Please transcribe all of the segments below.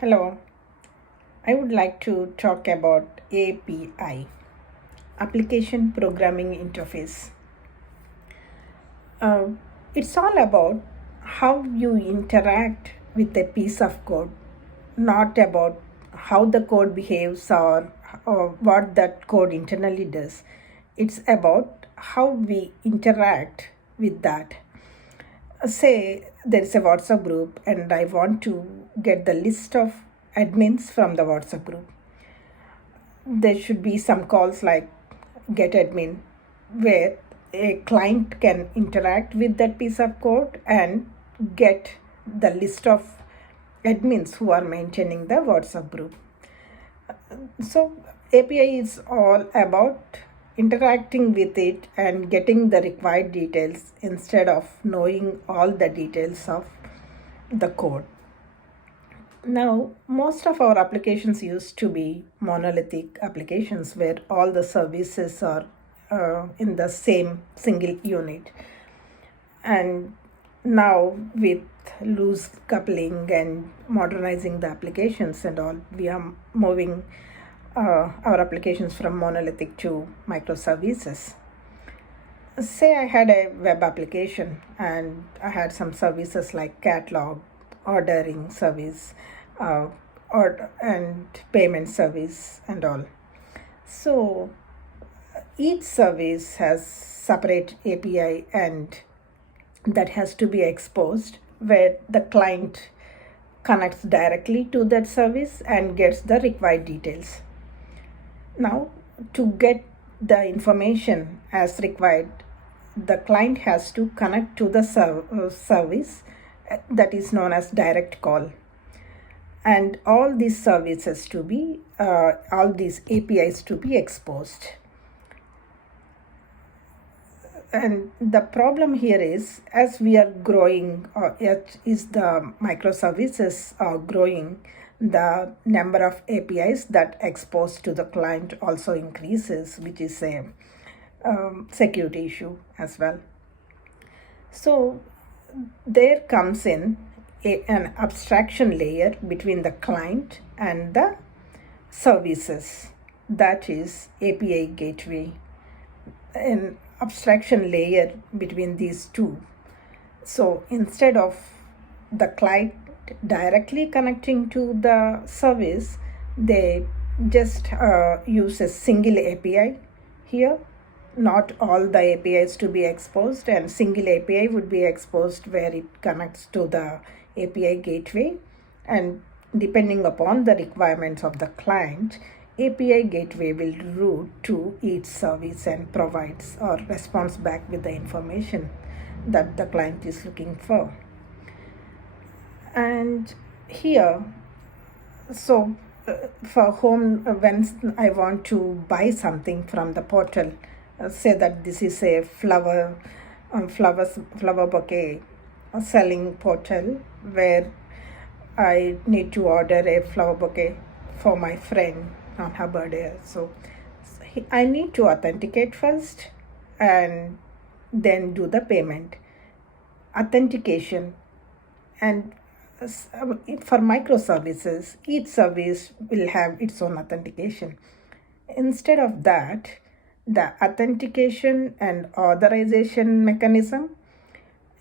Hello, I would like to talk about API, Application Programming Interface. Uh, it's all about how you interact with a piece of code, not about how the code behaves or what that code internally does. It's about how we interact with that. Say there is a WhatsApp group and I want to get the list of admins from the WhatsApp group. There should be some calls like get admin where a client can interact with that piece of code and get the list of admins who are maintaining the WhatsApp group. So API is all about interacting with it and getting the required details instead of knowing all the details of the code. Now, most of our applications used to be monolithic applications where all the services are in the same single unit. And now, with loose coupling and modernizing the applications and all, we are moving our applications from monolithic to microservices. Say I had a web application and I had some services like catalog, ordering service, uh, and payment service and all. So each service has separate API and that has to be exposed where the client connects directly to that service and gets the required details. Now, to get the information as required, the client has to connect to the service that is known as direct call. And all these services to be, all these APIs to be exposed. And the problem here is as we are growing, is the microservices are growing, the number of APIs that expose to the client also increases, which is a security issue as well. So there comes in an abstraction layer between the client and the services, that is API gateway, an abstraction layer between these two. So instead of the client directly connecting to the service, they just use a single API here. Not all the APIs to be exposed, and single API would be exposed where it connects to the API gateway, and depending upon the requirements of the client, API gateway will route to each service and provides or responds back with the information that the client is looking for. And here, so for home, when I want to buy something from the portal, say that this is a flower bouquet selling portal where I need to order a flower bouquet for my friend on her birthday. So I need to authenticate first and then do the payment. Authentication, and for microservices, each service will have its own authentication. Instead of that, the authentication and authorization mechanism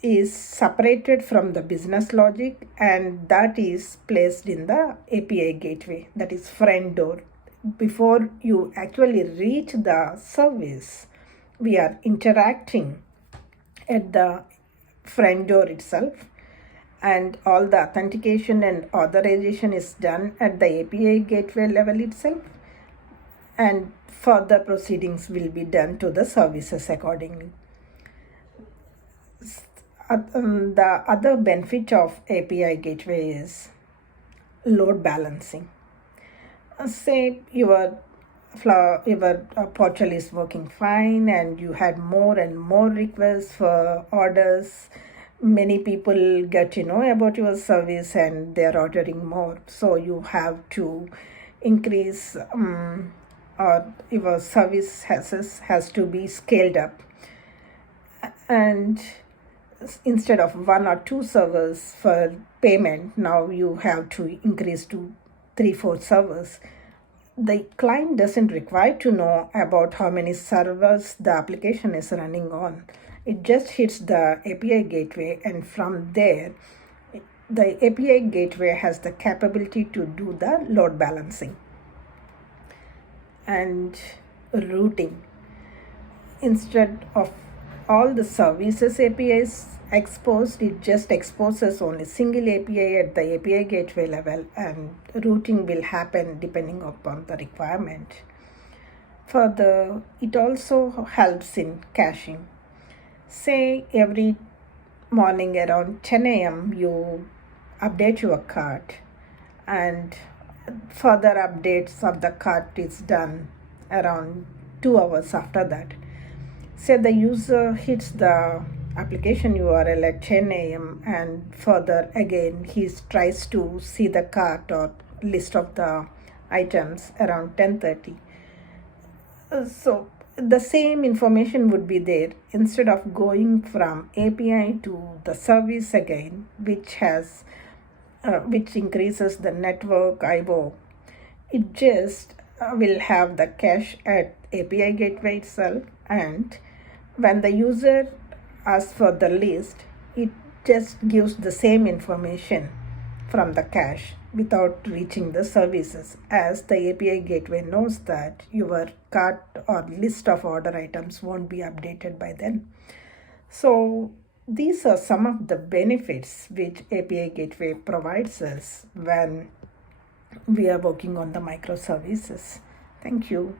is separated from the business logic, and that is placed in the API gateway, that is front door. Before you actually reach the service, we are interacting at the front door itself, and all the authentication and authorization is done at the API gateway level itself, and further proceedings will be done to the services accordingly. The other benefit of API gateway is load balancing. Say your portal is working fine and you had more and more requests for orders. Many people get to know about your service and they're ordering more. So you have to increase or your service has to be scaled up. And instead of one or two servers for payment, now you have to increase to 3-4 servers. The client doesn't require to know about how many servers the application is running on. It just hits the API gateway, and from there, the API gateway has the capability to do the load balancing and routing. Instead of all the services APIs exposed, it just exposes only single API at the API gateway level, and routing will happen depending upon the requirement. Further, it also helps in caching. Say every morning around 10 a.m. you update your cart, and further updates of the cart is done around 2 hours after that. Say the user hits the application URL at 10 a.m. and further again he tries to see the cart or list of the items around 10:30. So the same information would be there instead of going from API to the service again, which increases the network IO. It just will have the cache at API gateway itself, and when the user asks for the list, it just gives the same information from the cache without reaching the services, as the API gateway knows that your cart or list of order items won't be updated by then. So these are some of the benefits which API gateway provides us when we are working on the microservices. Thank you.